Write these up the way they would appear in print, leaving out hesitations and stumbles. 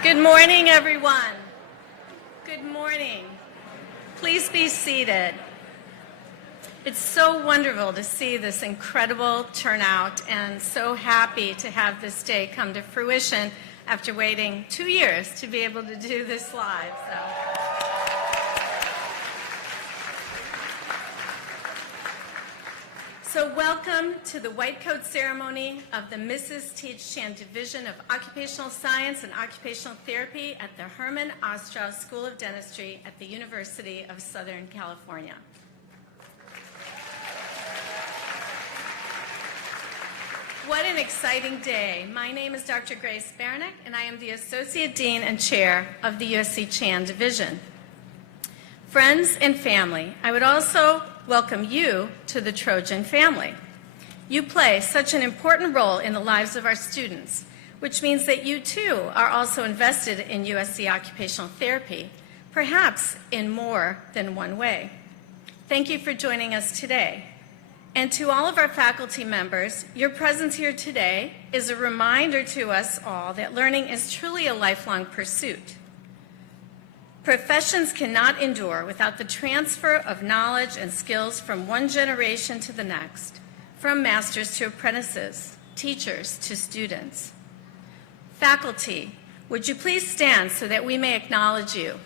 Good morning, everyone. Good morning. Please be seated. It's so wonderful to see this incredible turnout and so happy to have this day come to fruition after waiting 2 years to be able to do this live. So welcome to the White Coat Ceremony of the Mrs. Teach Chan Division of Occupational Science and Occupational Therapy at the Herman Ostrow School of Dentistry at the University of Southern California. What an exciting day. My name is Dr. Grace Baranek, and I am the Associate Dean and Chair of the USC Chan Division. Friends and family, I would also welcome you to the Trojan family. You play such an important role in the lives of our students, which means that you too are also invested in USC occupational therapy, perhaps in more than one way. Thank you for joining us today. And to all of our faculty members, your presence here today is a reminder to us all that learning is truly a lifelong pursuit. Professions cannot endure without the transfer of knowledge and skills from one generation to the next, from masters to apprentices, teachers to students. Faculty, would you please stand so that we may acknowledge you?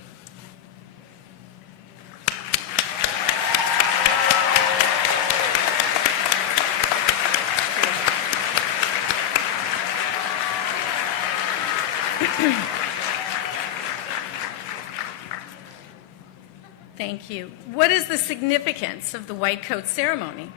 Thank you. What is the significance of the White Coat Ceremony?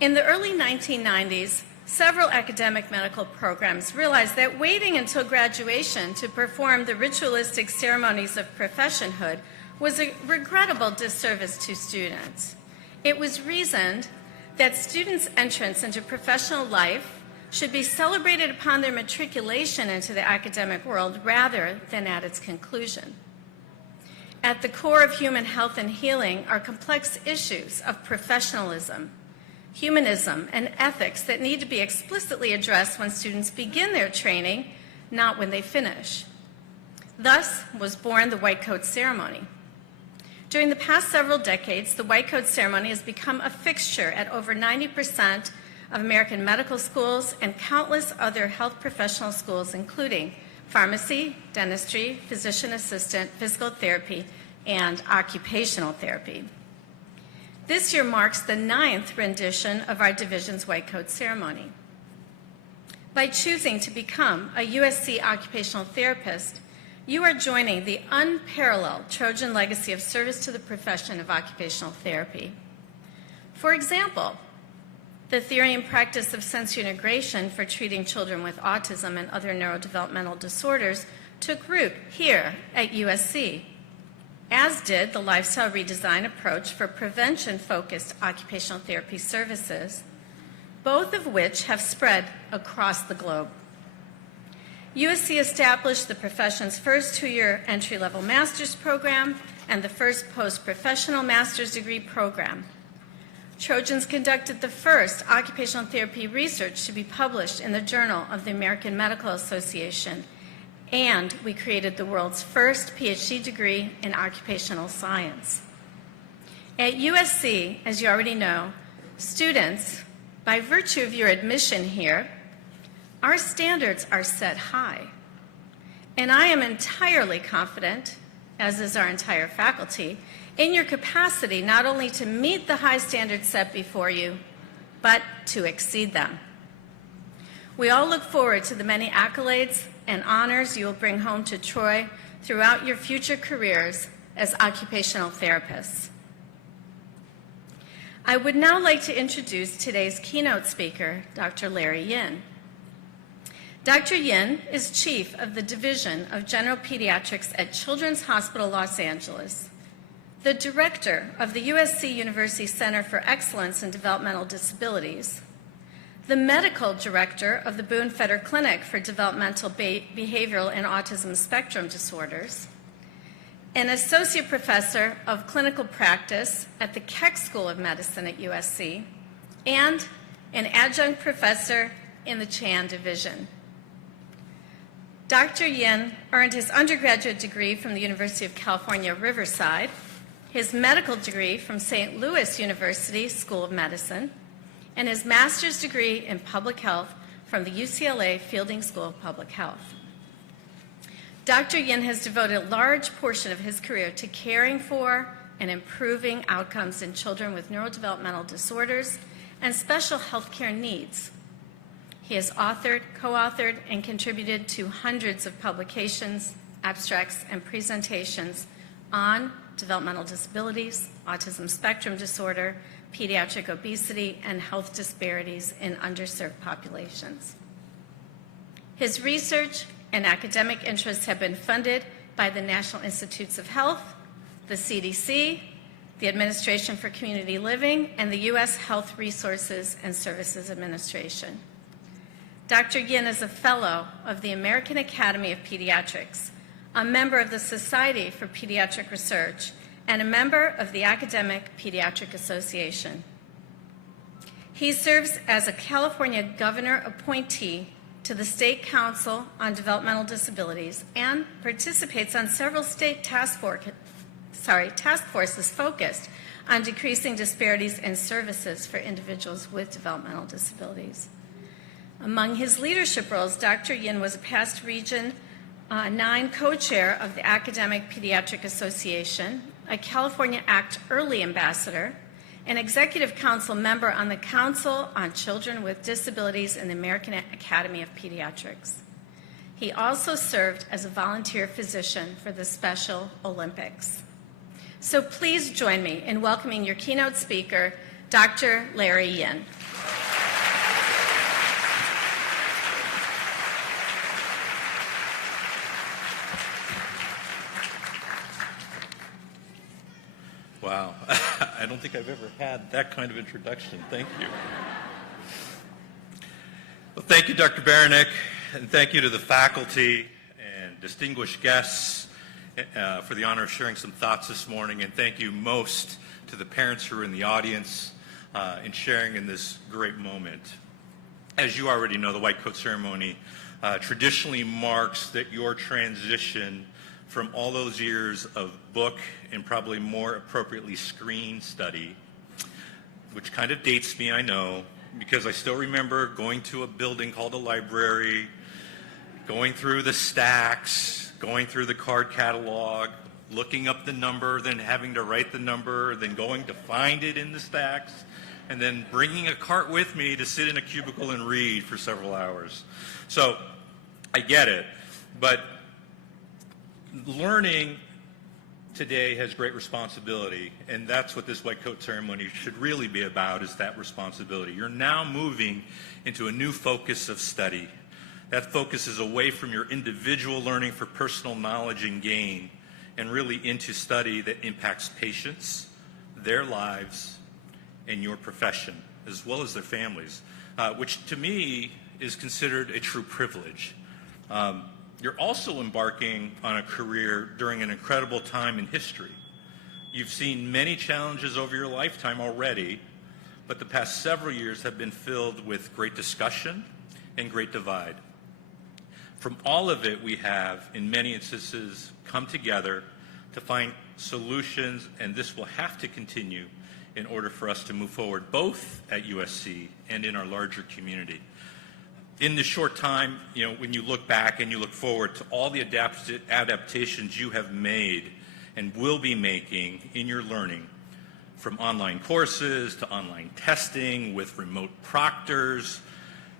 In the early 1990s, several academic medical programs realized that waiting until graduation to perform the ritualistic ceremonies of professionhood was a regrettable disservice to students. It was reasoned that students' entrance into professional life should be celebrated upon their matriculation into the academic world rather than at its conclusion. At the core of human health and healing are complex issues of professionalism, humanism, and ethics that need to be explicitly addressed when students begin their training, not when they finish. Thus was born the White Coat Ceremony. During the past several decades, the White Coat Ceremony has become a fixture at over 90% of American medical schools and countless other health professional schools, including pharmacy, dentistry, physician assistant, physical therapy, and occupational therapy. This year marks the 9th rendition of our division's White Coat Ceremony. By choosing to become a USC occupational therapist, you are joining the unparalleled Trojan legacy of service to the profession of occupational therapy. For example, the theory and practice of sensory integration for treating children with autism and other neurodevelopmental disorders took root here at USC, as did the lifestyle redesign approach for prevention-focused occupational therapy services, both of which have spread across the globe. USC established the profession's first 2-year entry-level master's program and the first post-professional master's degree program. Trojans conducted the first occupational therapy research to be published in the Journal of the American Medical Association, and we created the world's first PhD degree in occupational science. At USC, as you already know, students, by virtue of your admission here, our standards are set high. And I am entirely confident, as is our entire faculty, in your capacity not only to meet the high standards set before you, but to exceed them. We all look forward to the many accolades and honors you will bring home to Troy throughout your future careers as occupational therapists. I would now like to introduce today's keynote speaker, Dr. Larry Yin. Dr. Yin is Chief of the Division of General Pediatrics at Children's Hospital Los Angeles, the Director of the USC University Center for Excellence in Developmental Disabilities, the Medical Director of the Boone Fetter Clinic for Developmental Behavioral and Autism Spectrum Disorders, an Associate Professor of Clinical Practice at the Keck School of Medicine at USC, and an Adjunct Professor in the Chan Division. Dr. Yin earned his undergraduate degree from the University of California, Riverside, his medical degree from St. Louis University School of Medicine, and his master's degree in public health from the UCLA Fielding School of Public Health. Dr. Yin has devoted a large portion of his career to caring for and improving outcomes in children with neurodevelopmental disorders and special healthcare needs. He has authored, co-authored, and contributed to hundreds of publications, abstracts, and presentations on developmental disabilities, autism spectrum disorder, pediatric obesity, and health disparities in underserved populations. His research and academic interests have been funded by the National Institutes of Health, the CDC, the Administration for Community Living, and the U.S. Health Resources and Services Administration. Dr. Yin is a fellow of the American Academy of Pediatrics, a member of the Society for Pediatric Research, and a member of the Academic Pediatric Association. He serves as a California governor appointee to the State Council on Developmental Disabilities and participates on several state task forces focused on decreasing disparities in services for individuals with developmental disabilities. Among his leadership roles, Dr. Yin was a past Region 9 co-chair of the Academic Pediatric Association, a California Act Early Ambassador, an Executive Council member on the Council on Children with Disabilities in the American Academy of Pediatrics. He also served as a volunteer physician for the Special Olympics. So please join me in welcoming your keynote speaker, Dr. Larry Yin. Wow, I don't think I've ever had that kind of introduction. Thank you. Well, thank you, Dr. Baranek, and thank you to the faculty and distinguished guests for the honor of sharing some thoughts this morning, and thank you most to the parents who are in the audience in sharing in this great moment. As you already know, the White Coat Ceremony traditionally marks that your transition from all those years of book and probably more appropriately screen study, which kind of dates me, I know, because I still remember going to a building called a library, going through the stacks, going through the card catalog, looking up the number, then having to write the number, then going to find it in the stacks, and then bringing a cart with me to sit in a cubicle and read for several hours. So I get it, but learning today has great responsibility, and that's what this White Coat Ceremony should really be about, is that responsibility. You're now moving into a new focus of study. That focus is away from your individual learning for personal knowledge and gain, and really into study that impacts patients, their lives, and your profession, as well as their families, which to me is considered a true privilege. You're also embarking on a career during an incredible time in history. You've seen many challenges over your lifetime already, but the past several years have been filled with great discussion and great divide. From all of it, we have, in many instances, come together to find solutions, and this will have to continue in order for us to move forward, both at USC and in our larger community. In this short time, when you look back and you look forward to all the adaptations you have made and will be making in your learning, from online courses to online testing with remote proctors,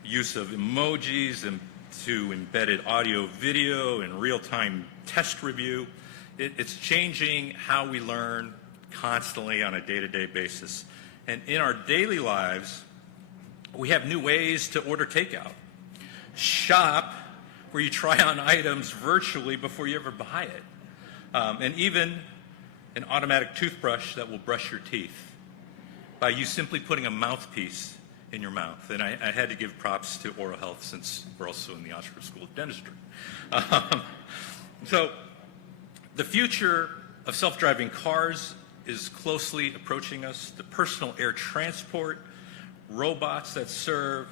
use of emojis and to embedded audio, video, and real-time test review, it's changing how we learn constantly on a day-to-day basis. And in our daily lives, we have new ways to order takeout. Shop, where you try on items virtually before you ever buy it. And even an automatic toothbrush that will brush your teeth by you simply putting a mouthpiece in your mouth. And I had to give props to oral health, since we're also in the Oscar School of Dentistry. So the future of self-driving cars is closely approaching us. The personal air transport, robots that serve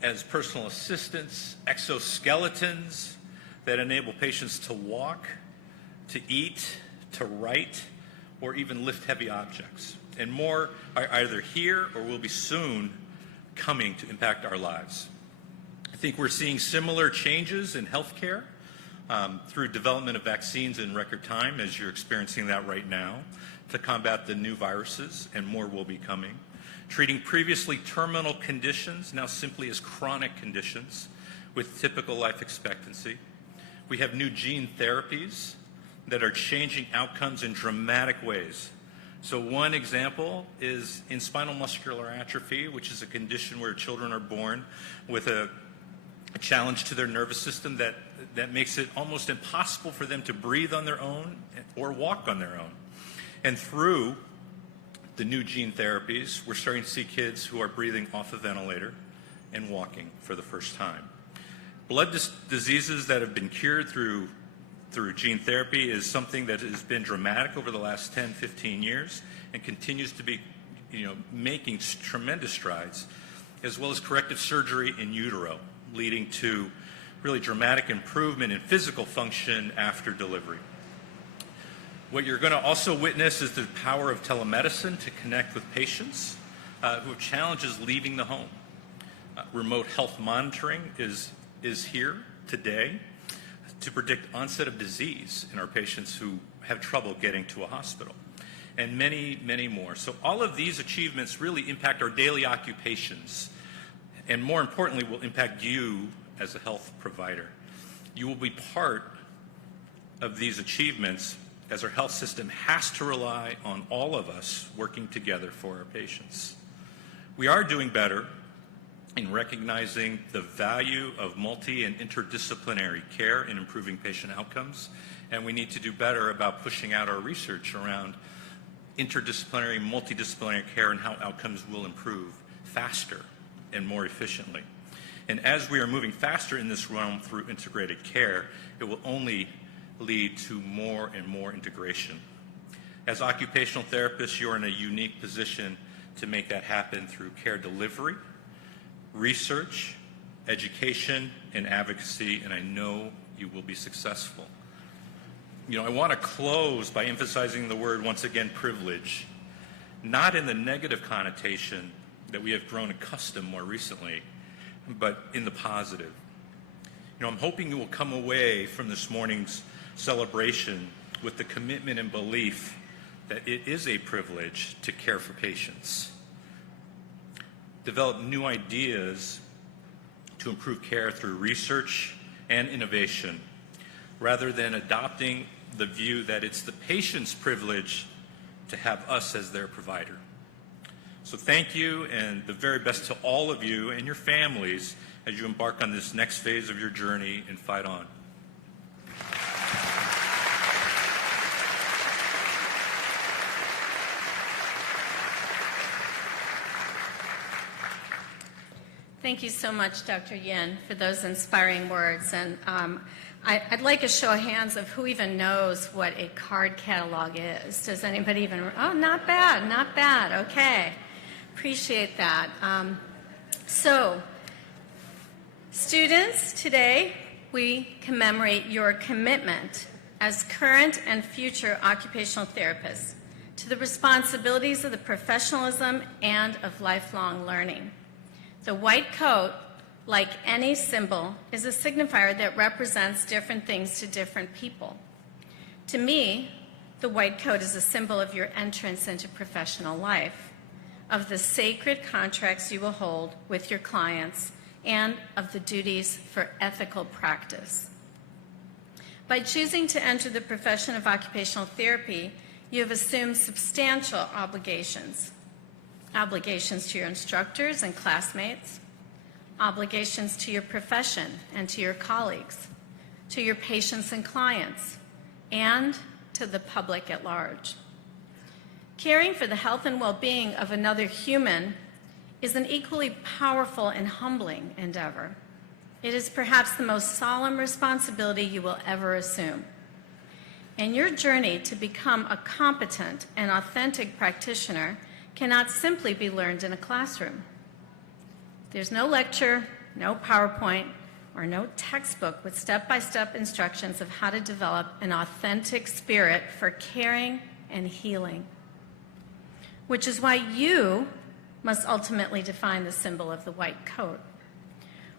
as personal assistants, exoskeletons, that enable patients to walk, to eat, to write, or even lift heavy objects. And more are either here or will be soon coming to impact our lives. I think we're seeing similar changes in healthcare through development of vaccines in record time, as you're experiencing that right now, to combat the new viruses, and more will be coming. Treating previously terminal conditions now simply as chronic conditions with typical life expectancy. We have new gene therapies that are changing outcomes in dramatic ways. So one example is in spinal muscular atrophy, which is a condition where children are born with a challenge to their nervous system that makes it almost impossible for them to breathe on their own or walk on their own. And through the new gene therapies, we're starting to see kids who are breathing off a ventilator and walking for the first time. Blood diseases that have been cured through gene therapy is something that has been dramatic over the last 10, 15 years and continues to be, making tremendous strides, as well as corrective surgery in utero, leading to really dramatic improvement in physical function after delivery. What you're going to also witness is the power of telemedicine to connect with patients who have challenges leaving the home. Remote health monitoring is here today to predict onset of disease in our patients who have trouble getting to a hospital, and many, many more. So all of these achievements really impact our daily occupations, and more importantly, will impact you as a health provider. You will be part of these achievements as our health system has to rely on all of us working together for our patients. We are doing better in recognizing the value of multi and interdisciplinary care in improving patient outcomes, and we need to do better about pushing out our research around interdisciplinary, multidisciplinary care and how outcomes will improve faster and more efficiently. And as we are moving faster in this realm through integrated care, it will only lead to more and more integration. As occupational therapists, you're in a unique position to make that happen through care delivery, research, education, and advocacy, and I know you will be successful. I want to close by emphasizing the word, once again, privilege, not in the negative connotation that we have grown accustomed more recently, but in the positive. I'm hoping you will come away from this morning's celebration with the commitment and belief that it is a privilege to care for patients. Develop new ideas to improve care through research and innovation, rather than adopting the view that it's the patient's privilege to have us as their provider. So thank you, and the very best to all of you and your families as you embark on this next phase of your journey and fight on. Thank you so much, Dr. Yin, for those inspiring words. And I'd like a show of hands of who even knows what a card catalog is. Does anybody even? Oh, not bad, not bad. Okay. Appreciate that. So, students, today we commemorate your commitment as current and future occupational therapists to the responsibilities of the professionalism and of lifelong learning. The white coat, like any symbol, is a signifier that represents different things to different people. To me, the white coat is a symbol of your entrance into professional life, of the sacred contracts you will hold with your clients, and of the duties for ethical practice. By choosing to enter the profession of occupational therapy, you have assumed substantial obligations. Obligations to your instructors and classmates, obligations to your profession and to your colleagues, to your patients and clients, and to the public at large. Caring for the health and well-being of another human is an equally powerful and humbling endeavor. It is perhaps the most solemn responsibility you will ever assume. And your journey to become a competent and authentic practitioner cannot simply be learned in a classroom. There's no lecture, no PowerPoint, or no textbook with step-by-step instructions of how to develop an authentic spirit for caring and healing, which is why you must ultimately define the symbol of the white coat.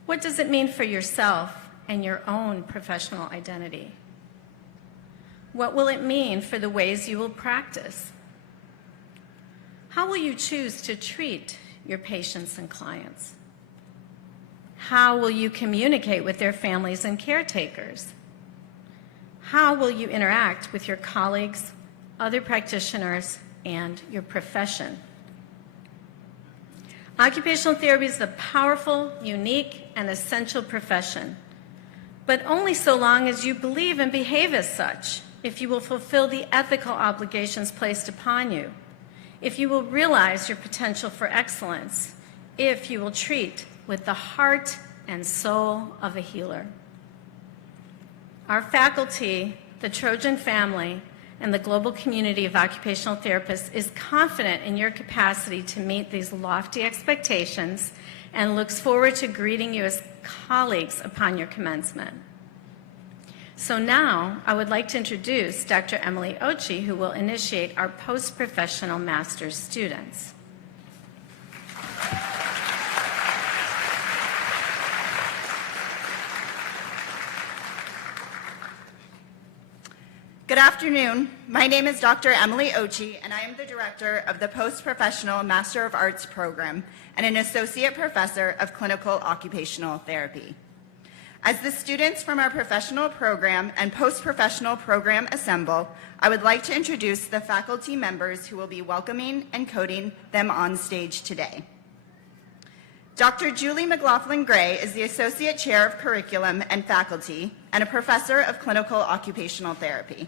What does it mean for yourself and your own professional identity? What will it mean for the ways you will practice? How will you choose to treat your patients and clients? How will you communicate with their families and caretakers? How will you interact with your colleagues, other practitioners, and your profession? Occupational therapy is a powerful, unique, and essential profession, but only so long as you believe and behave as such, if you will fulfill the ethical obligations placed upon you, if you will realize your potential for excellence, if you will treat with the heart and soul of a healer. Our faculty, the Trojan family, and the global community of occupational therapists is confident in your capacity to meet these lofty expectations and looks forward to greeting you as colleagues upon your commencement. So now, I would like to introduce Dr. Emily Ochi, who will initiate our post-professional master's students. Good afternoon. My name is Dr. Emily Ochi, and I am the director of the Post-Professional Master of Arts program and an associate professor of clinical occupational therapy. As the students from our professional program and post-professional program assemble, I would like to introduce the faculty members who will be welcoming and coding them on stage today. Dr. Julie Mclaughlin Gray is the Associate Chair of Curriculum and Faculty and a Professor of Clinical Occupational Therapy.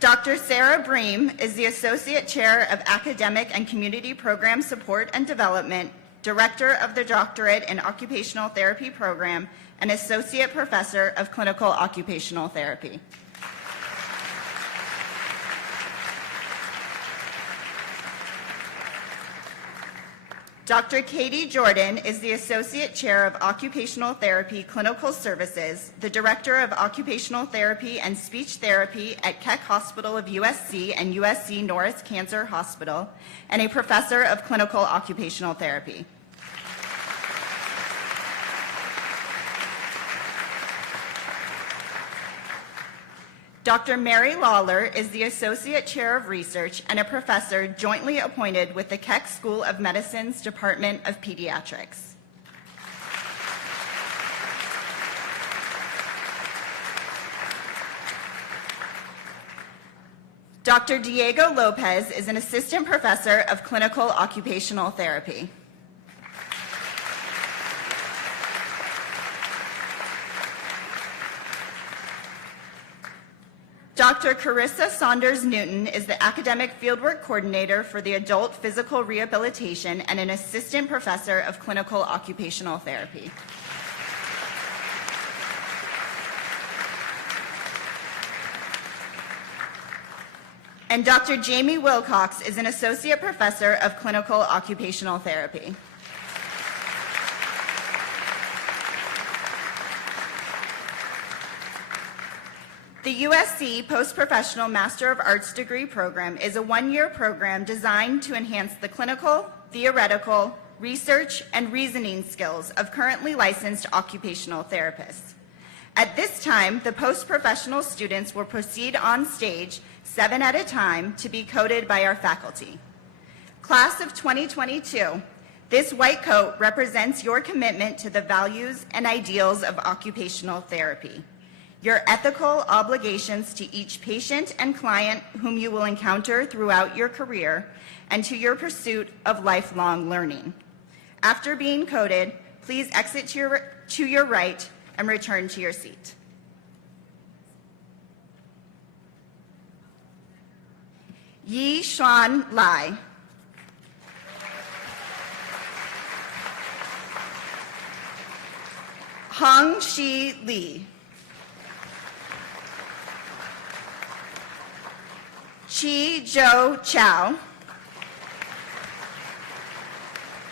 Dr. Sarah Bream is the Associate Chair of Academic and Community Program Support and Development, Director of the Doctorate in Occupational Therapy Program, and Associate Professor of Clinical Occupational Therapy. Dr. Katie Jordan is the Associate Chair of Occupational Therapy Clinical Services, the Director of Occupational Therapy and Speech Therapy at Keck Hospital of USC and USC Norris Cancer Hospital, and a Professor of Clinical Occupational Therapy. Dr. Mary Lawler is the Associate Chair of Research and a professor jointly appointed with the Keck School of Medicine's Department of Pediatrics. Dr. Diego Lopez is an Assistant Professor of Clinical Occupational Therapy. Dr. Carissa Saunders-Newton is the Academic Fieldwork Coordinator for the Adult Physical Rehabilitation and an Assistant Professor of Clinical Occupational Therapy. And Dr. Jamie Wilcox is an Associate Professor of Clinical Occupational Therapy. The USC Post-Professional Master of Arts degree program is a one-year program designed to enhance the clinical, theoretical, research, and reasoning skills of currently licensed occupational therapists. At this time, the post-professional students will proceed on stage 7 at a time to be coded by our faculty. Class of 2022, this white coat represents your commitment to the values and ideals of occupational therapy, your ethical obligations to each patient and client whom you will encounter throughout your career, and to your pursuit of lifelong learning. After being coded, please exit to your right and return to your seat. Yi Xuan Lai. Hong Shi Li. Chi Jo Chow,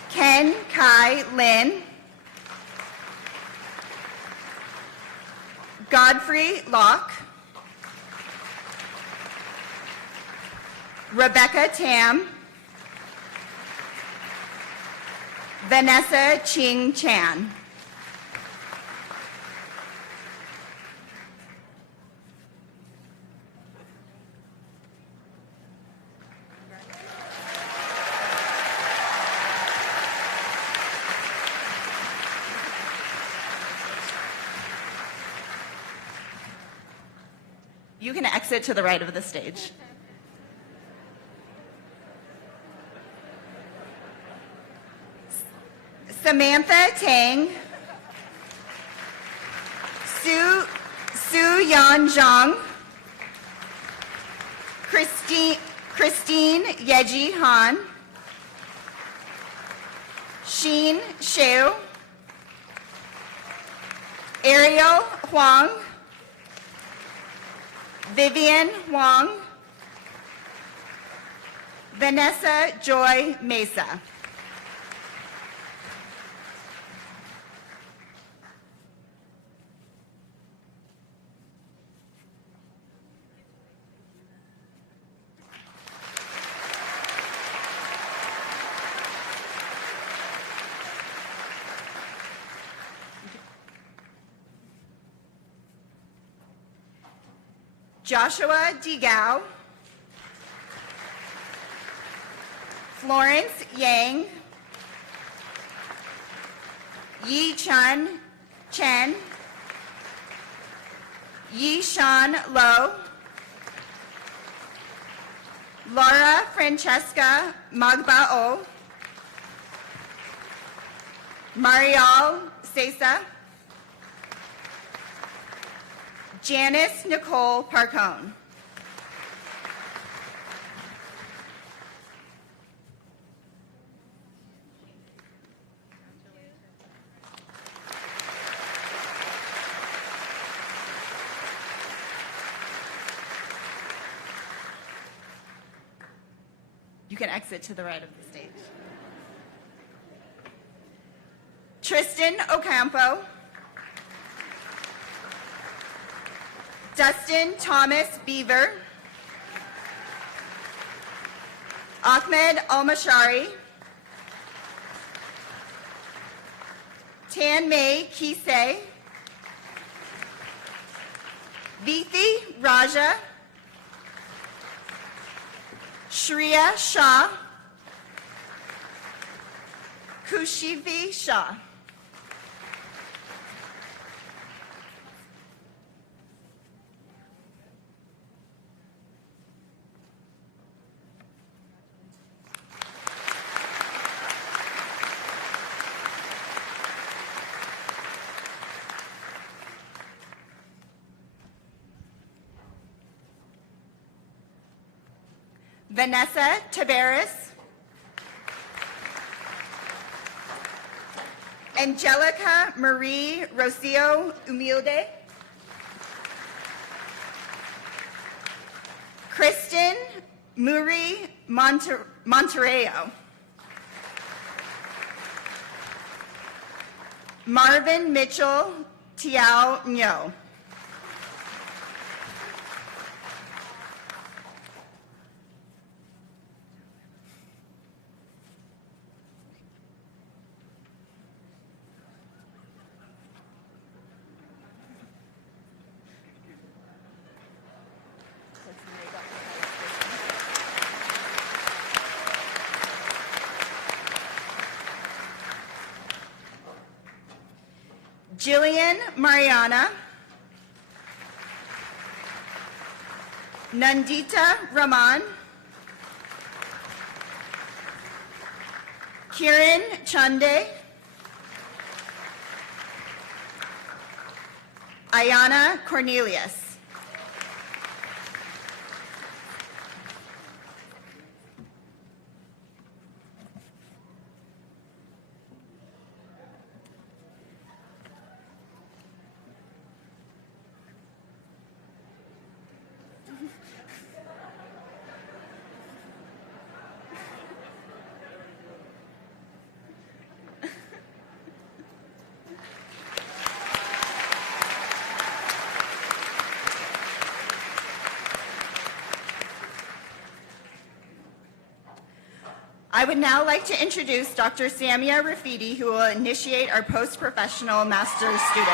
Ken Kai Lin, Godfrey Locke, Rebecca Tam, Vanessa Ching Chan. You can exit to the right of the stage. Samantha Tang, Su Yan Zhang, Christine Yeji Han, Xin Xiu, Ariel Huang, Vivian Huang, Vanessa Joy Mesa. Joshua Digao, Florence Yang, Yi Chun Chen, Yi Shan Lo, Laura Francesca Magbao, Marial Sesa, Janice Nicole Parcone. You can exit to the right of the stage. Tristan Ocampo, Dustin Thomas Beaver, Ahmed Almashari, Tan Mei Kise, Vithi Raja, Shreya Shah, Kushivi Shah. Vanessa Taveras, Angelica Marie Rocio Humilde, Kristen Muri Monterreo, Marvin Mitchell Tiao Nyo. Jillian Mariana, Nandita Raman, Kiran Chande, Ayana Cornelius. I would now like to introduce Dr. Samia Rafidi, who will initiate our post-professional master's students.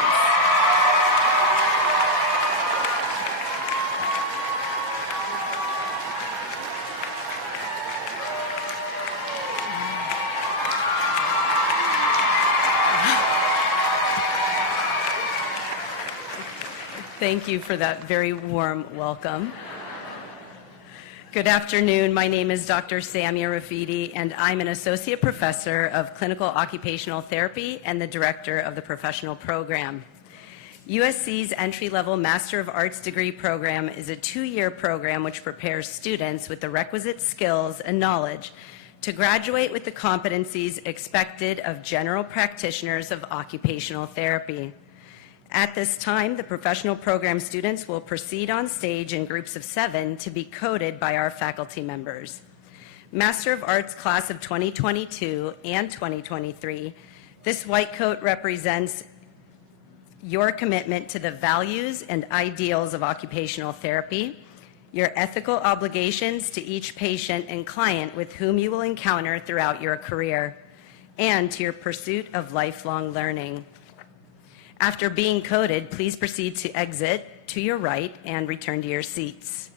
Thank you for that very warm welcome. Good afternoon. My name is Dr. Samia Rafidi, and I'm an associate professor of clinical occupational therapy and the director of the professional program. USC's entry-level Master of Arts degree program is a 2-year program which prepares students with the requisite skills and knowledge to graduate with the competencies expected of general practitioners of occupational therapy. At this time, the professional program students will proceed on stage in groups of 7 to be coded by our faculty members. Master of Arts class of 2022 and 2023, this white coat represents your commitment to the values and ideals of occupational therapy, your ethical obligations to each patient and client with whom you will encounter throughout your career, and to your pursuit of lifelong learning. After being coded, please proceed to exit to your right and return to your seats.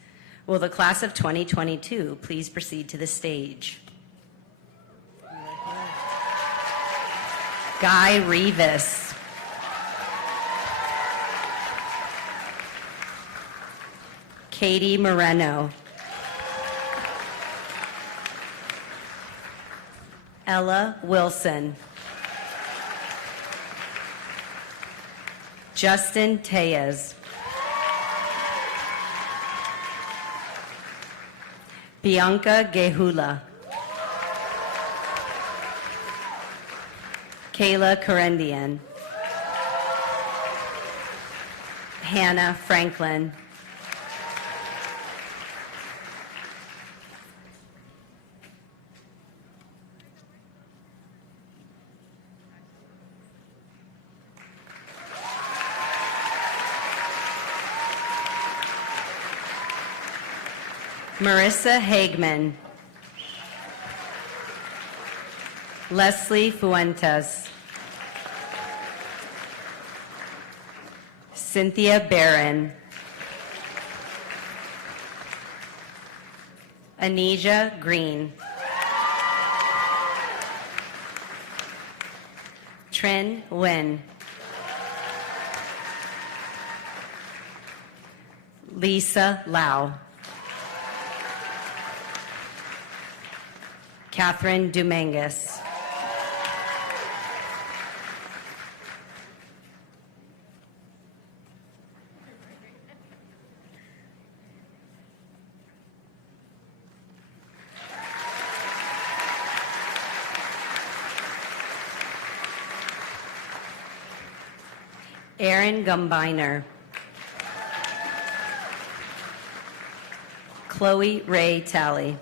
Will the class of 2022 please proceed to the stage? Guy Rivas. Katie Moreno. Ella Wilson. Justin Tellez. Bianca Gehula. Kayla Karendian. Hannah Franklin. Marissa Hagman. Leslie Fuentes. Cynthia Barron. Anisha Green. Trin Nguyen. Lisa Lau. Catherine Dominguez. Aaron Gumbiner. Chloe Ray Talley.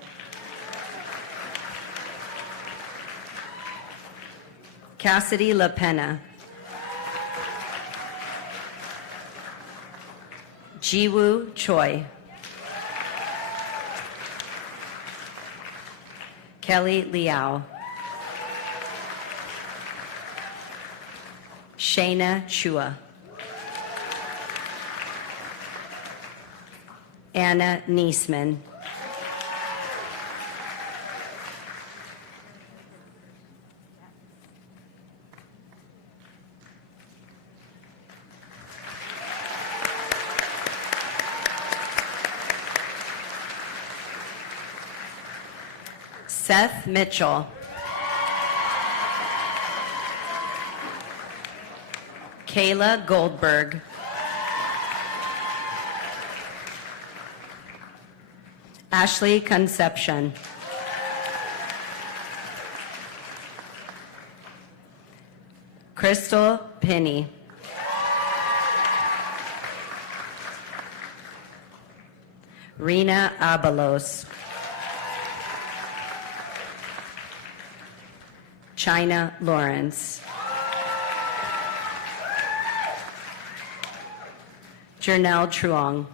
Cassidy LaPena. Jiwoo Choi. Kelly Liao. Shayna Chua. Anna Niesman. Seth Mitchell. Kayla Goldberg. Ashley Concepcion. Crystal Penny. Rena Abalos. China Lawrence. Jernell Truong.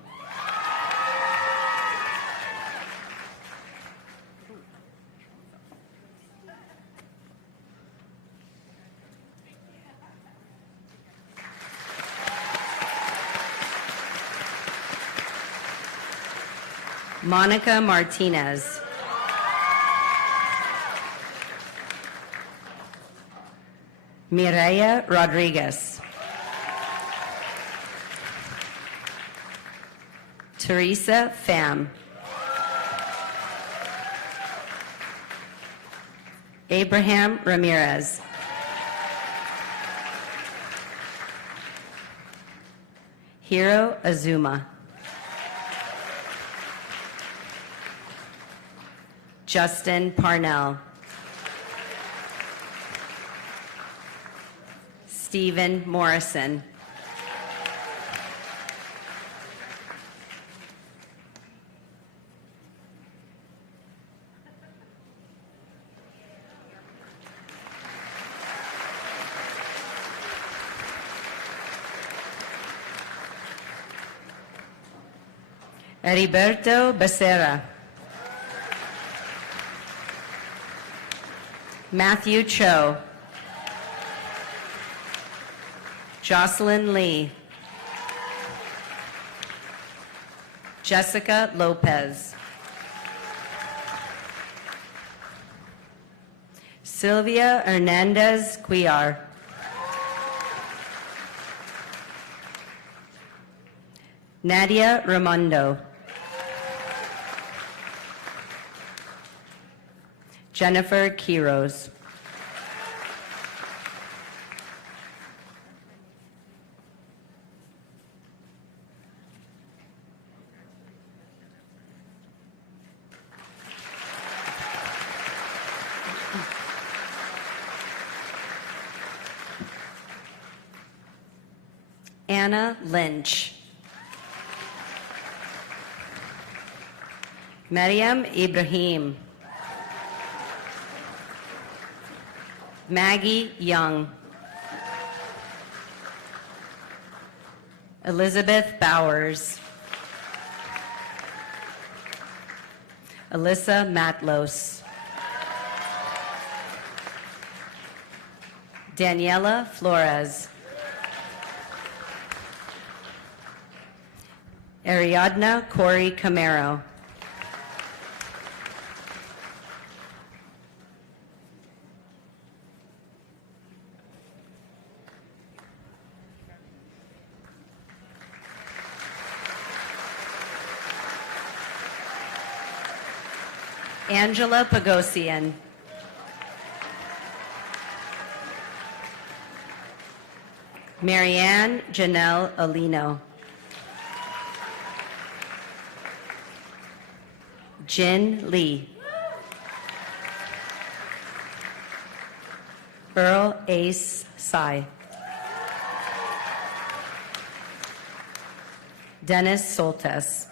Monica Martinez. Mireya Rodriguez. Teresa Pham. Abraham Ramirez. Hiro Azuma. Justin Parnell. Stephen Morrison. Heriberto Becerra. Matthew Cho. Jocelyn Lee. Jessica Lopez. Sylvia Hernandez Cuellar. Nadia Raimondo. Jennifer Quiroz. Anna Lynch. Mariam Ibrahim. Maggie Young. Elizabeth Bowers. Alyssa Matlos. Daniela Flores. Ariadna Corey Camaro. Angela Pagosian. Marianne Janelle Alino. Jin Lee. Earl Ace Sai. Dennis Soltes.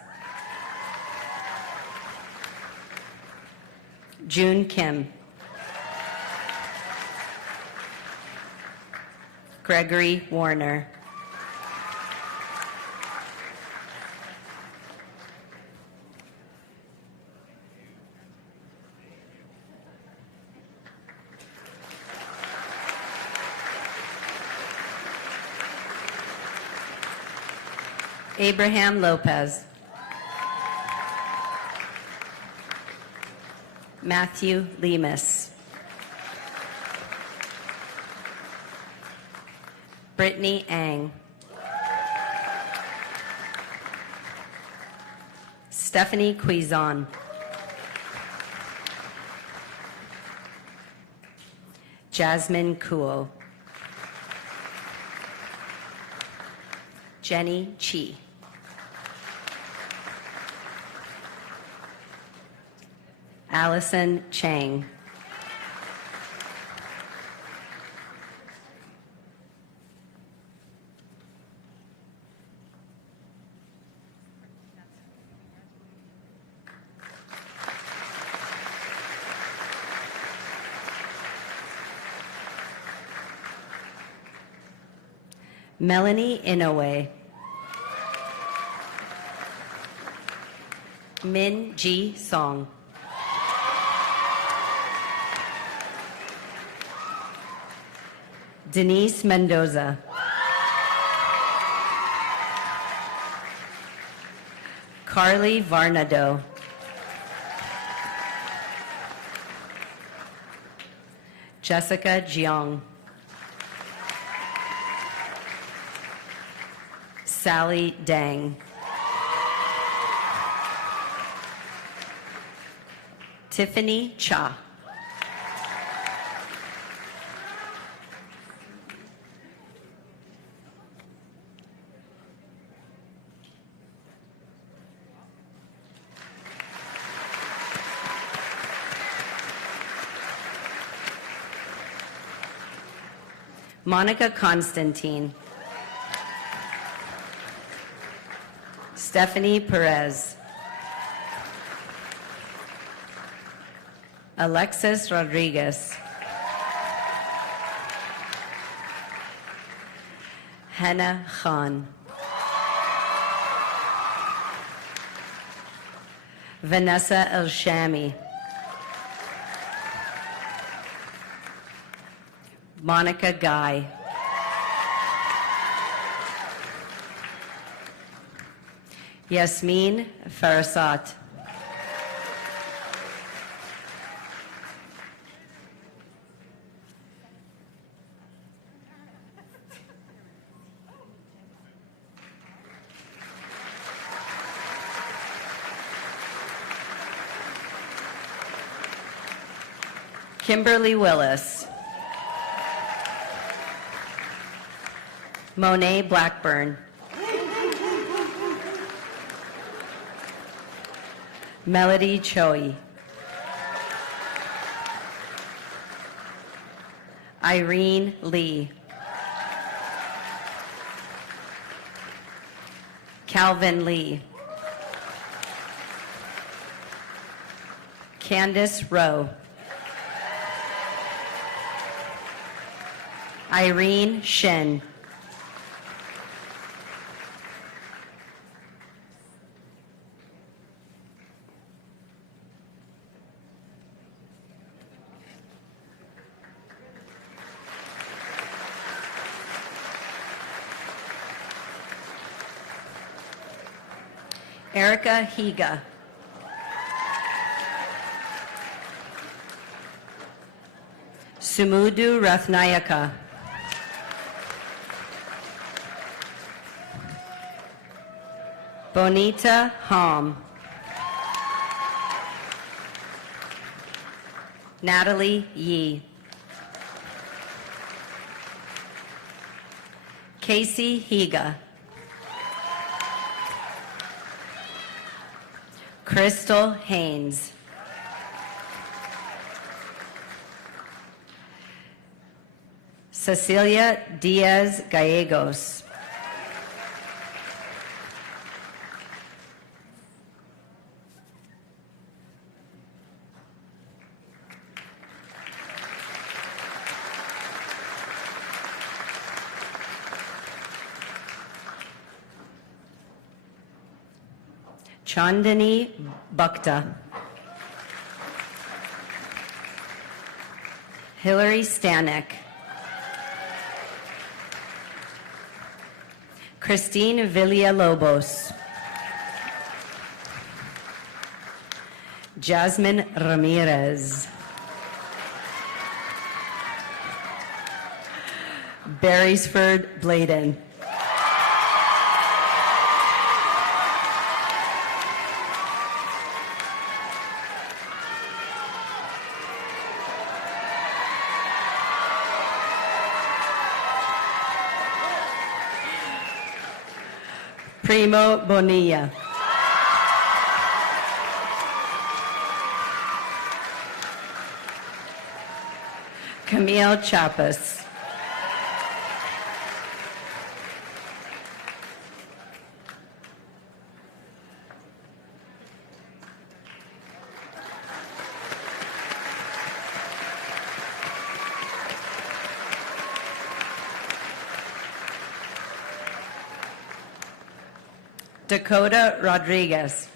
June Kim. Gregory Warner. Abraham Lopez. Matthew Lemus. Brittany Ang. Stephanie Cuizon. Jasmine Kuo. Jenny Chi. Allison Chang. Melanie Inoue. Min Ji Song. Denise Mendoza. Carly Varnado. Jessica Jiang. Sally Dang. Tiffany Cha. Monica Constantine. Stephanie Perez. Alexis Rodriguez. Hannah Khan. Vanessa El-Shami. Monica Guy. Yasmin Farasat. Kimberly Willis. Monet Blackburn. Melody Choi. Irene Lee. Calvin Lee. Candice Rowe. Irene Shin. Erica Higa. Sumudu Rathnayaka. Bonita Hom. Natalie Yee. Casey Higa. Crystal Haynes. Cecilia Diaz Gallegos. Chandani Bhakta. Hillary Stanek. Christine Villalobos. Jasmine Ramirez. Beresford Bladen. Primo Bonilla. Camille Chapas. Dakota Rodriguez.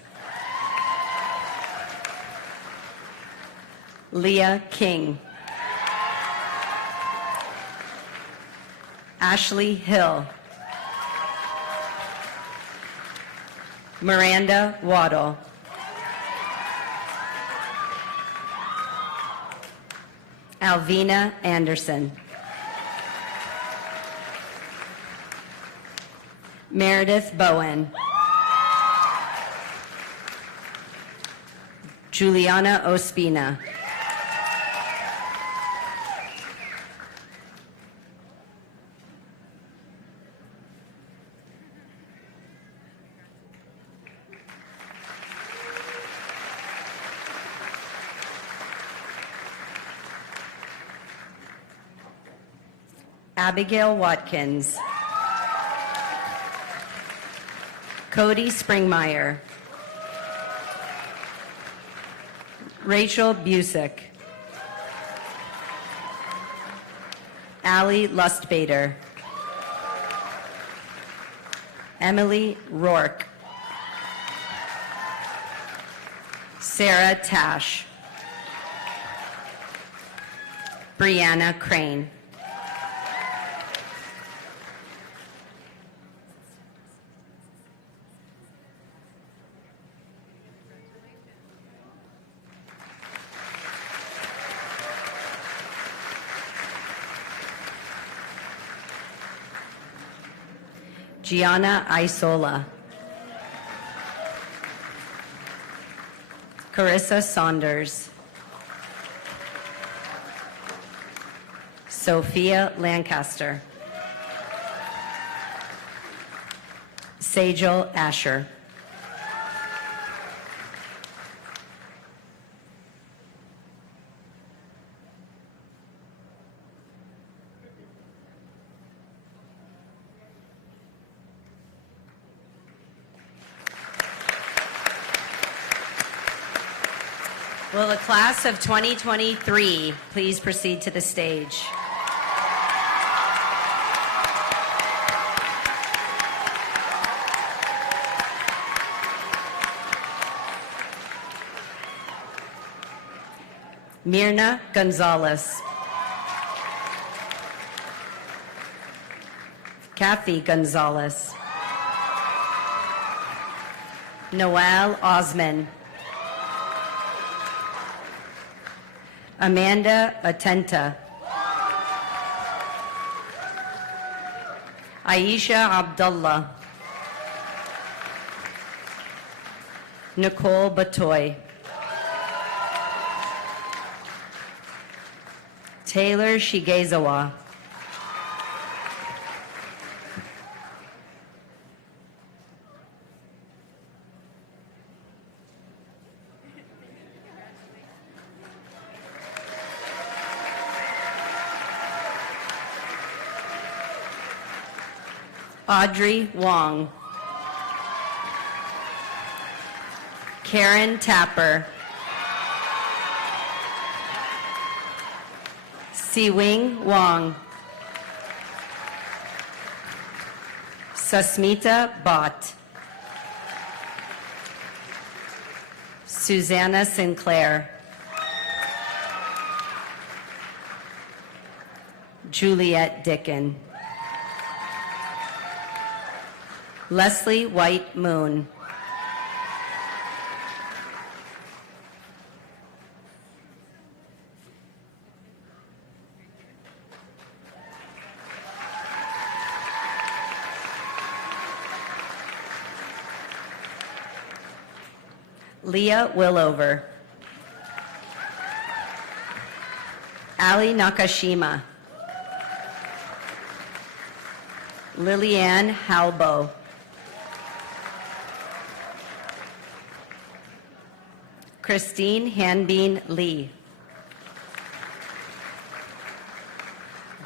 Leah King. Ashley Hill. Miranda Waddle. Alvina Anderson. Meredith Bowen. Juliana Ospina. Abigail Watkins. Cody Springmeyer. Rachel Busick. Allie Lustbader. Emily Rourke. Sarah Tash. Brianna Crane. Gianna Isola. Carissa Saunders. Sophia Lancaster. Sajal Asher. Will the class of 2023 please proceed to the stage? Mirna Gonzalez. Kathy Gonzalez. Noelle Osman. Amanda Atenta. Aisha Abdullah. Nicole Batoy. Taylor Shigezawa. Audrey Wong. Karen Tapper. Siwing Wong. Susmita Bhatt. Susanna Sinclair. Juliet Dickin. Leslie White Moon. Leah Willover. Ali Nakashima. Lilianne Halbo. Christine Hanbean Lee.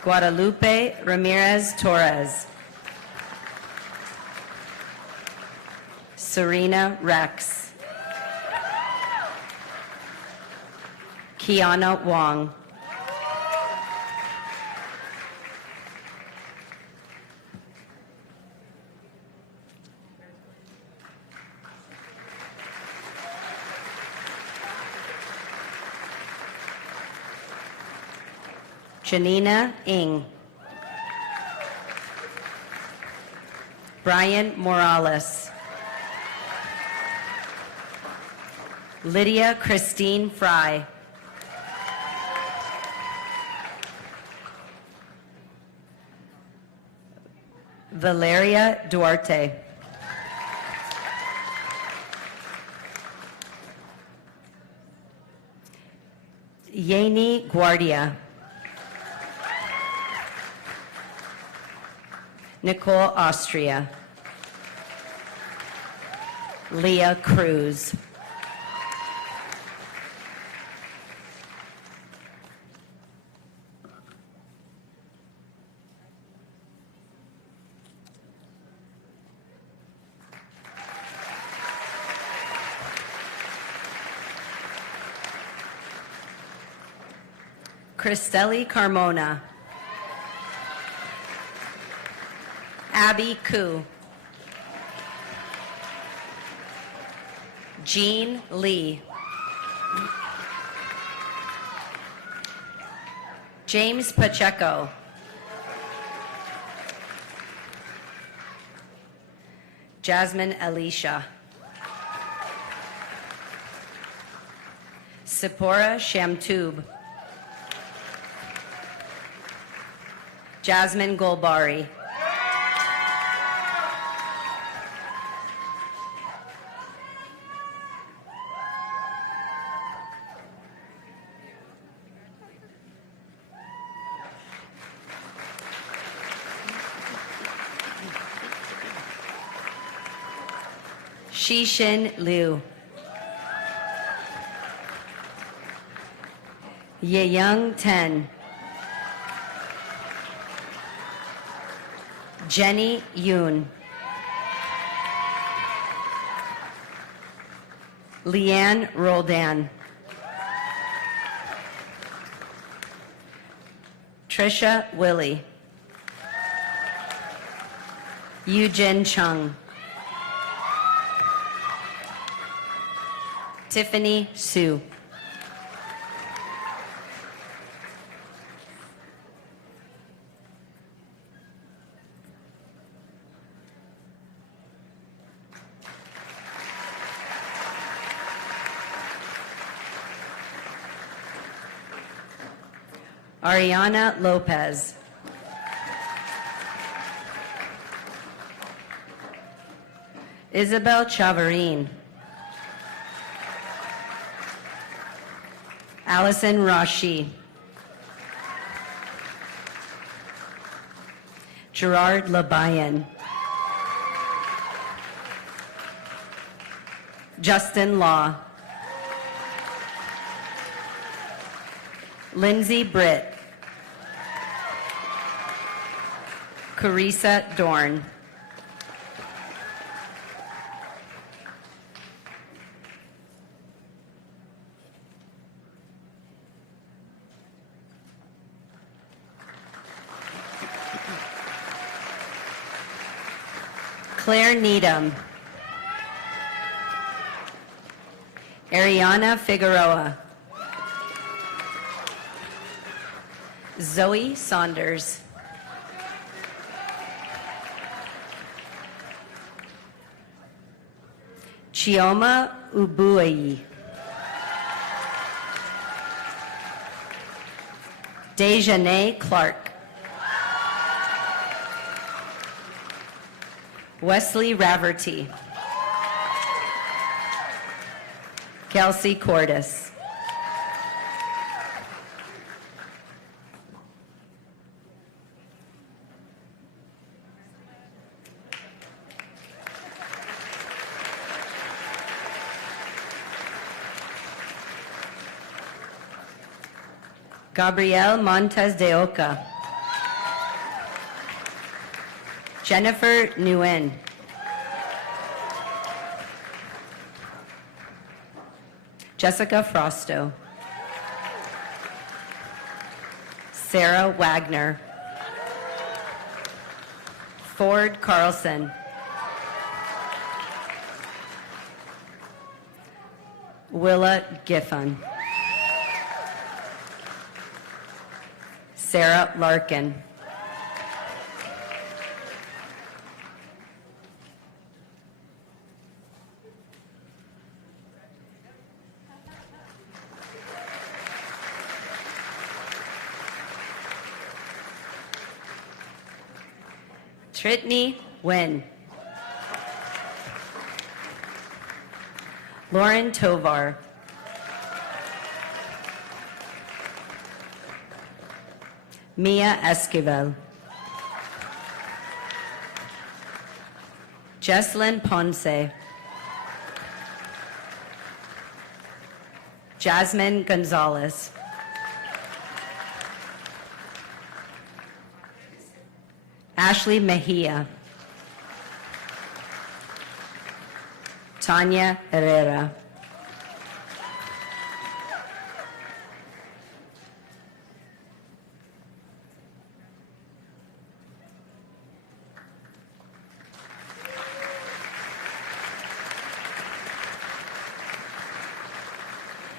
Guadalupe Ramirez Torres. Serena Rex. Kiana Wong. Janina Ng. Brian Morales. Lydia Christine Fry. Valeria Duarte. Yeni Guardia. Nicole Austria. Leah Cruz. Christelle Carmona. Abby Koo. Jean Lee. James Pacheco. Jasmine Alicia. Sipora Shamtoob. Jasmine Golbari. Shishin Liu. Yeyoung Ten. Jenny Yoon. Leanne Roldan. Trisha Willie. Eugene Chung. Tiffany Su. Ariana Lopez. Isabel Chavarin. Allison Rashi. Gerard Labayan. Justin Law. Lindsay Britt. Carissa Dorn. Claire Needham. Ariana Figueroa. Zoe Saunders. Chioma Ubuayi. Dejanay Clark. Wesley Raverty. Kelsey Cordis. Gabrielle Montes de Oca. Jennifer Nguyen. Jessica Frosto. Sarah Wagner. Ford Carlson. Willa Giffon. Sarah Larkin. Tritney Nguyen. Lauren Tovar. Mia Esquivel. Jesslyn Ponce. Jasmine Gonzalez. Ashley Mejia. Tanya Herrera.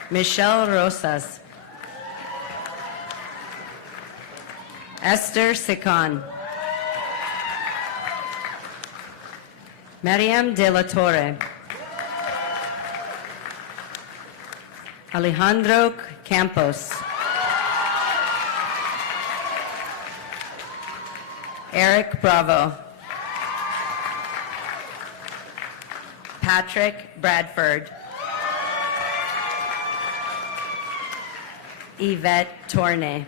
Michelle Rosas. Esther Sican. Mariam de la Torre. Alejandro Campos. Eric Bravo. Patrick Bradford. Yvette Tournay.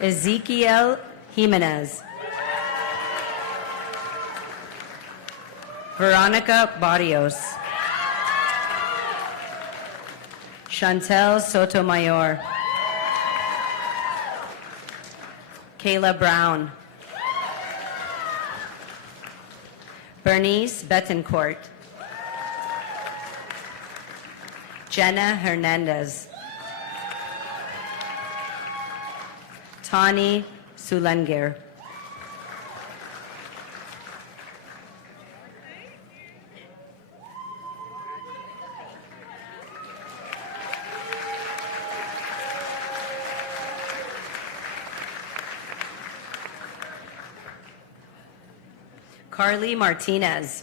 Ezekiel Jimenez. Veronica Barrios. Chantel Sotomayor. Kayla Brown. Bernice Betancourt. Jenna Hernandez. Tani Sulengir. Carly Martinez.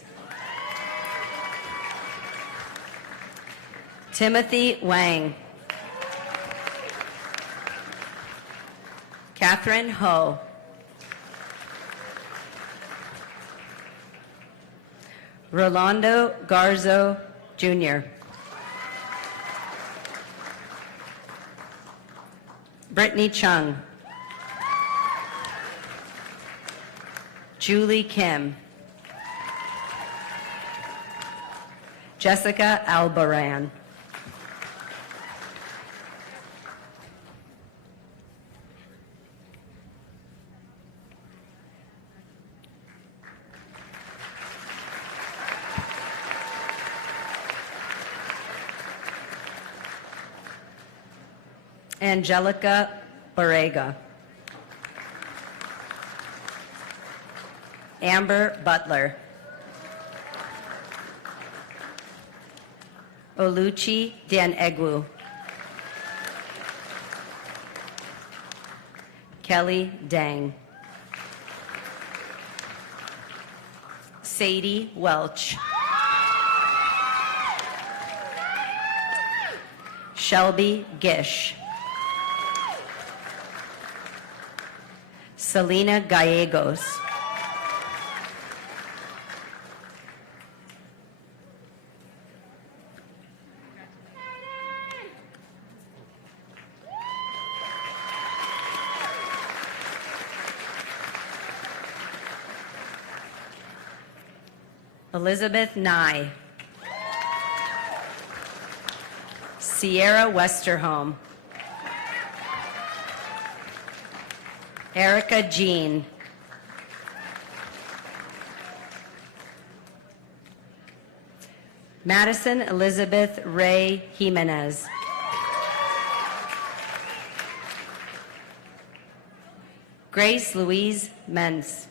Timothy Wang. Catherine Ho. Rolando Garzo, Jr. Brittany Chung. Julie Kim. Jessica Albaran. Angelica Barrega. Amber Butler. Oluchi Dianegwu. Kelly Dang. Sadie Welch. Shelby Gish. Selena Gallegos. Elizabeth Nye. Sierra Westerholm. Erica Jean. Madison Elizabeth Ray Jimenez. Grace Louise Mentz.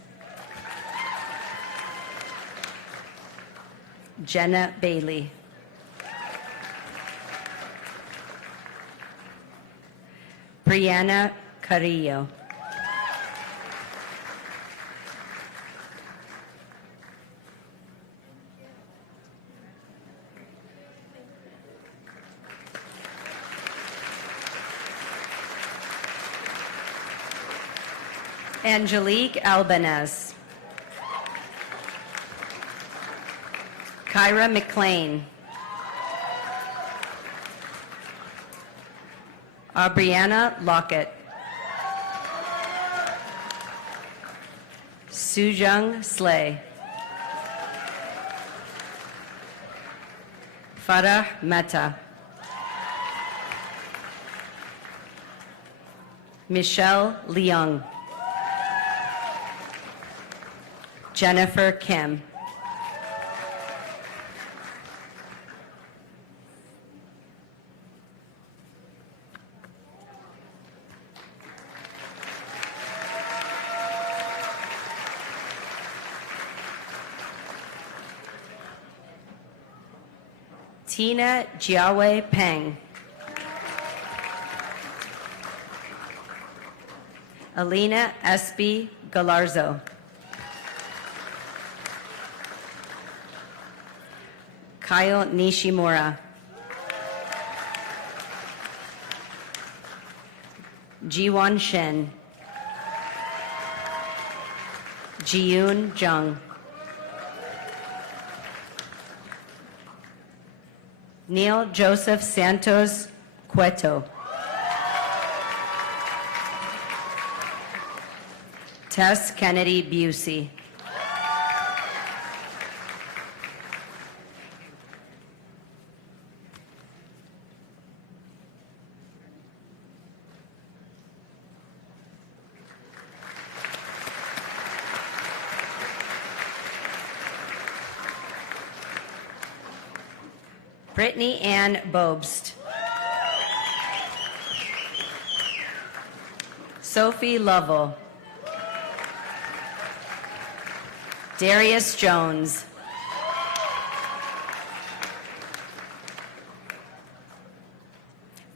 Jenna Bailey. Brianna Carrillo. Angelique Albanez. Kyra McLean. Aubriana Lockett. Sujung Slay. Farah Mehta. Michelle Leung. Jennifer Kim. Tina Jiawe Peng. Alina Espy Galarzo. Kyle Nishimura. Jiwon Shin. Jiyoon Jung. Neil Joseph Santos Cueto. Tess Kennedy Busey. Brittany Ann Bobst. Sophie Lovell. Darius Jones.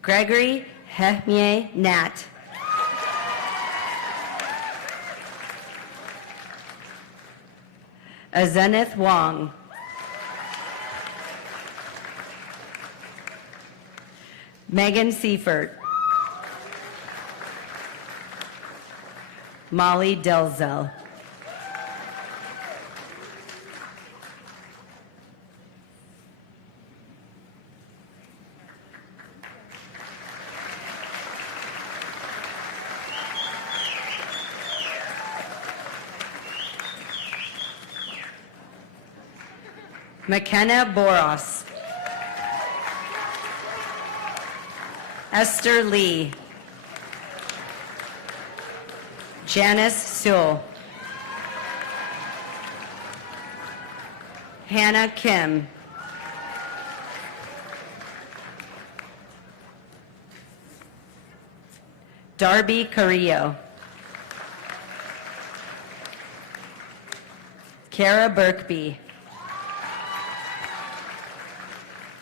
Gregory Hehmier Nat. Azenith Wong. Megan Seifert. Molly Delzell. McKenna Boros. Esther Lee. Janice Sewell. Hannah Kim. Darby Carrillo. Kara Birkby.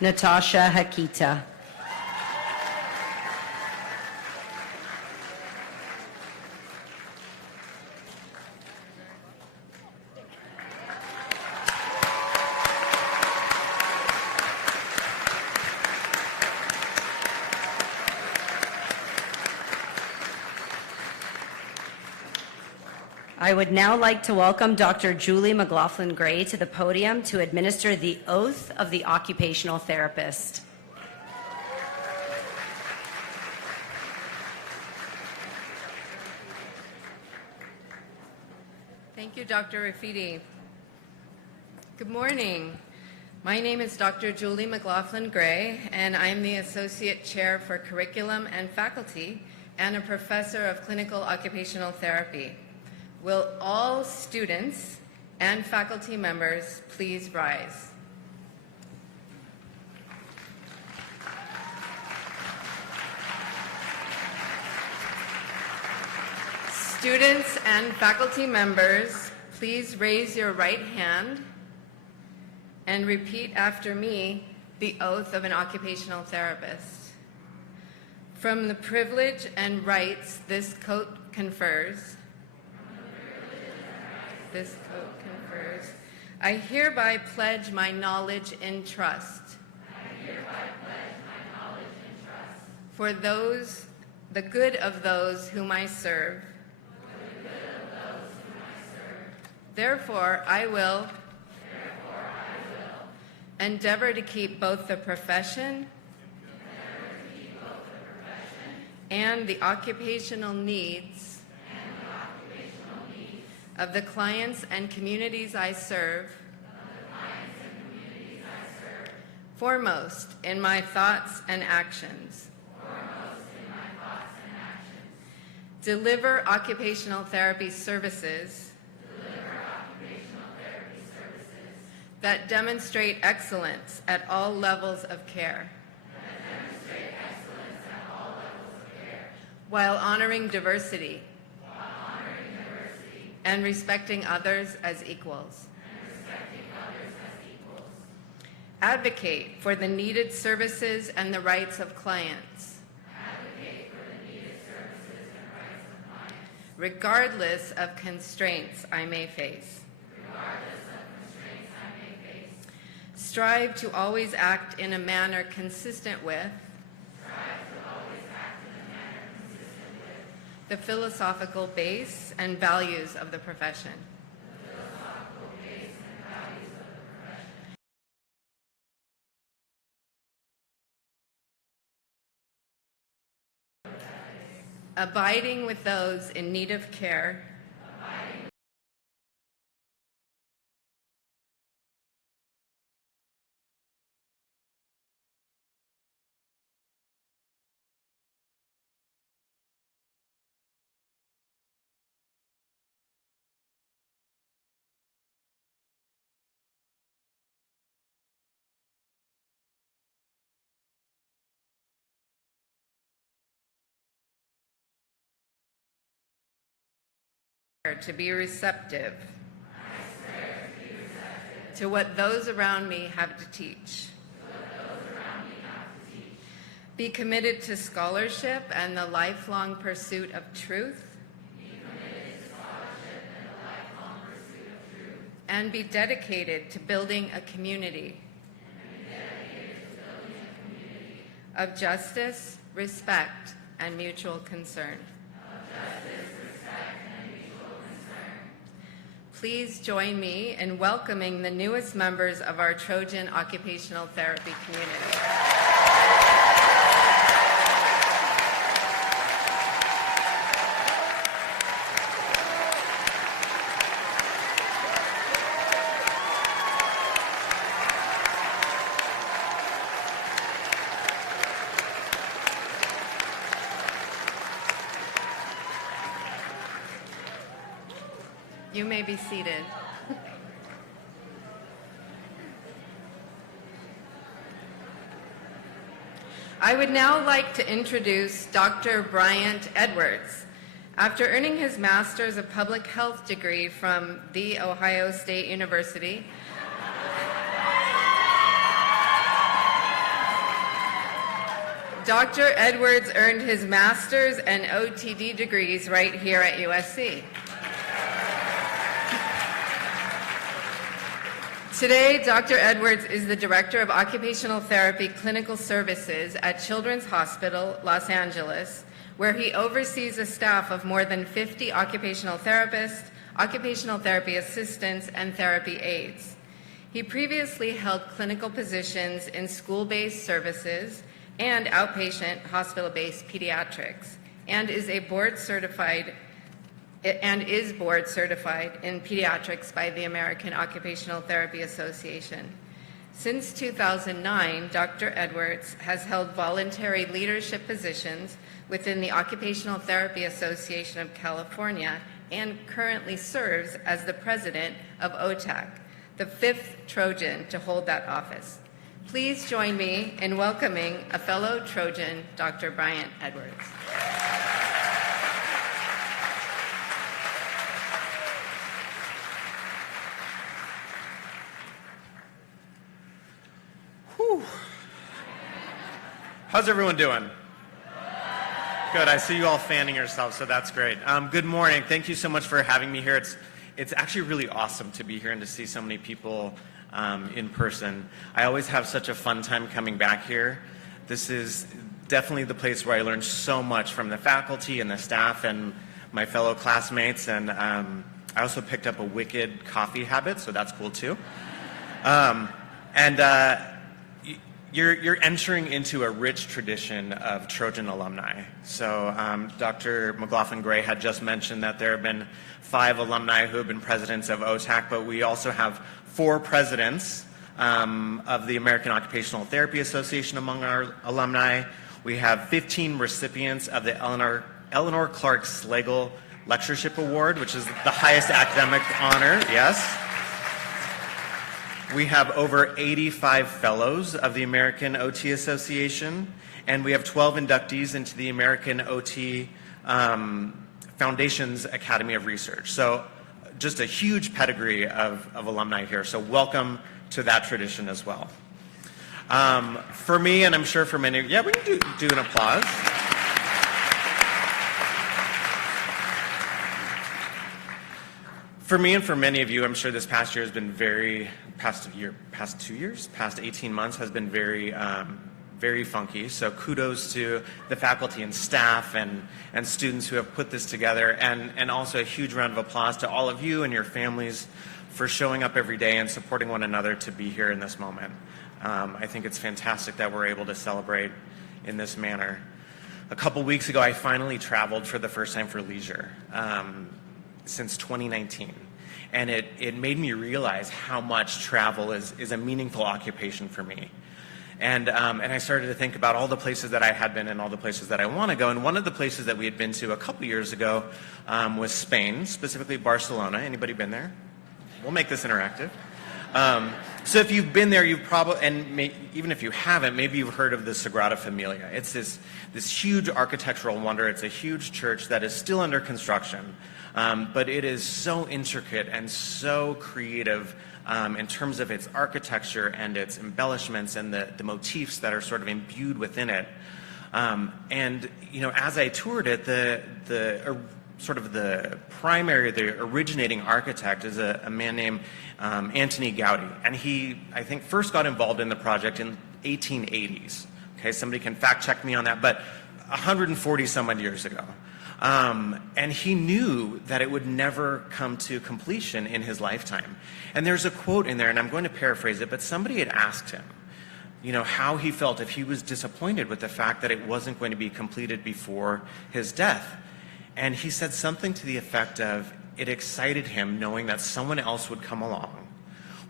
Natasha Hakita. I would now like to welcome Dr. Julie Mclaughlin Gray to the podium to administer the oath of the occupational therapist. Thank you, Dr. Rafidi. Good morning. My name is Dr. Julie Mclaughlin Gray, and I'm the Associate Chair for Curriculum and Faculty and a Professor of Clinical Occupational Therapy. Will all students and faculty members please rise? Students and faculty members, please raise your right hand and repeat after me the oath of an occupational therapist. From the privilege and rights this coat confers, I hereby pledge my knowledge and trust. For the good of those whom I serve. Therefore, I will endeavor to keep both the profession and the occupational needs of the clients and communities I serve foremost in my thoughts and actions. Deliver occupational therapy services that demonstrate excellence at all levels of care, while honoring diversity and respecting others as equals. Advocate for the needed services and the rights of clients, regardless of constraints I may face. Strive to always act in a manner consistent with the philosophical base and values of the profession. Abiding with those in need of care, to be receptive to what those around me have to teach. Be committed to scholarship and the lifelong pursuit of truth. And be dedicated to building a community of justice, respect, and mutual concern. Please join me in welcoming the newest members of our Trojan Occupational Therapy community. You may be seated. I would now like to introduce Dr. Bryant Edwards. After earning his Master's of Public Health degree from The Ohio State University, Dr. Edwards earned his Master's and OTD degrees right here at USC. Today, Dr. Edwards is the Director of Occupational Therapy Clinical Services at Children's Hospital, Los Angeles, where he oversees a staff of more than 50 occupational therapists, occupational therapy assistants, and therapy aides. He previously held clinical positions in school-based services and outpatient hospital-based pediatrics, and is board certified in pediatrics by the American Occupational Therapy Association. Since 2009, Dr. Edwards has held voluntary leadership positions within the Occupational Therapy Association of California and currently serves as the president of OTAC, the fifth Trojan to hold that office. Please join me in welcoming a fellow Trojan, Dr. Bryant Edwards. How's everyone doing? Good. I see you all fanning yourselves, so that's great. Good morning. Thank you so much for having me here. It's actually really awesome to be here and to see so many people in person. I always have such a fun time coming back here. This is definitely the place where I learned so much from the faculty and the staff and my fellow classmates, and I also picked up a wicked coffee habit, so that's cool too. You're entering into a rich tradition of Trojan alumni. So Dr. Mclaughlin Gray had just mentioned that there have been 5 alumni who have been presidents of OTAC, but we also have 4 presidents of the American Occupational Therapy Association among our alumni. We have 15 recipients of the Eleanor Clark Slagle Lectureship Award, which is the highest academic honor, yes. We have over 85 fellows of the American OT Association, and we have 12 inductees into the American OT Foundation's Academy of Research. So just a huge pedigree of alumni here. So welcome to that tradition as well. For me, and I'm sure for many, yeah, we can do an applause. For me and for many of you, I'm sure this past year has been past 18 months has been very funky. So kudos to the faculty and staff and students who have put this together, and also a huge round of applause to all of you and your families for showing up every day and supporting one another to be here in this moment. I think it's fantastic that we're able to celebrate in this manner. A couple weeks ago, I finally traveled for the first time for leisure. Since 2019. And it made me realize how much travel is a meaningful occupation for me. And I started to think about all the places that I had been and all the places that I want to go. And one of the places that we had been to a couple years ago was Spain, specifically Barcelona. Anybody been there? We'll make this interactive. So if you've been there, you've probably, even if you haven't, maybe you've heard of the Sagrada Familia. It's this huge architectural wonder. It's a huge church that is still under construction. But it is so intricate and so creative in terms of its architecture and its embellishments and the motifs that are sort of imbued within it. And you know, as I toured it, the originating architect is a man named Antoni Gaudí, and he, I think, first got involved in the project in 1880s. Okay, somebody can fact check me on that, but 140 some odd years ago. And he knew that it would never come to completion in his lifetime. And there's a quote in there, and I'm going to paraphrase it, but somebody had asked him, you know, how he felt if he was disappointed with the fact that it wasn't going to be completed before his death. And he said something to the effect of, it excited him knowing that someone else would come along,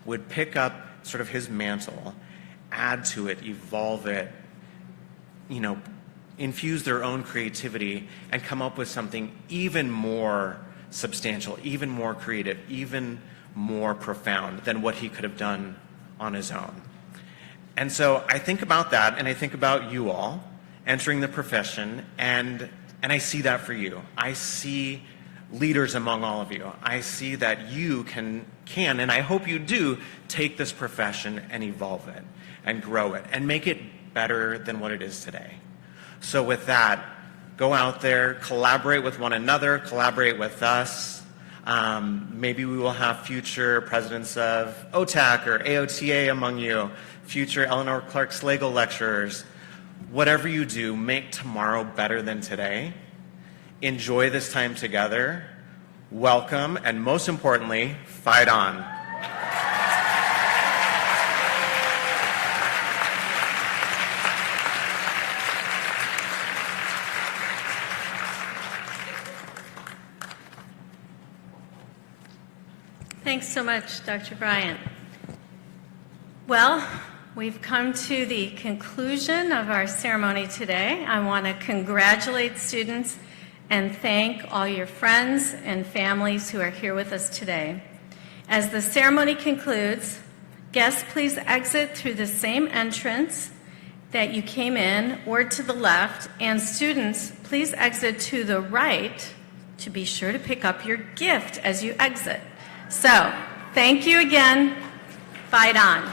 would pick up sort of his mantle, add to it, evolve it, you know, infuse their own creativity and come up with something even more substantial, even more creative, even more profound than what he could have done on his own. And so I think about that, and I think about you all entering the profession, and I see that for you. I see leaders among all of you. I see that you can, and I hope you do, take this profession and evolve it and grow it and make it better than what it is today. So with that, go out there, collaborate with one another, collaborate with us. Maybe we will have future presidents of OTAC or AOTA among you, future Eleanor Clark Slagle lecturers. Whatever you do, make tomorrow better than today. Enjoy this time together. Welcome, and most importantly, fight on. Thanks so much, Dr. Bryant. Well, we've come to the conclusion of our ceremony today. I want to congratulate students and thank all your friends and families who are here with us today. As the ceremony concludes, guests please exit through the same entrance that you came in or to the left, and students please exit to the right to be sure to pick up your gift as you exit. So, thank you again. Fight on.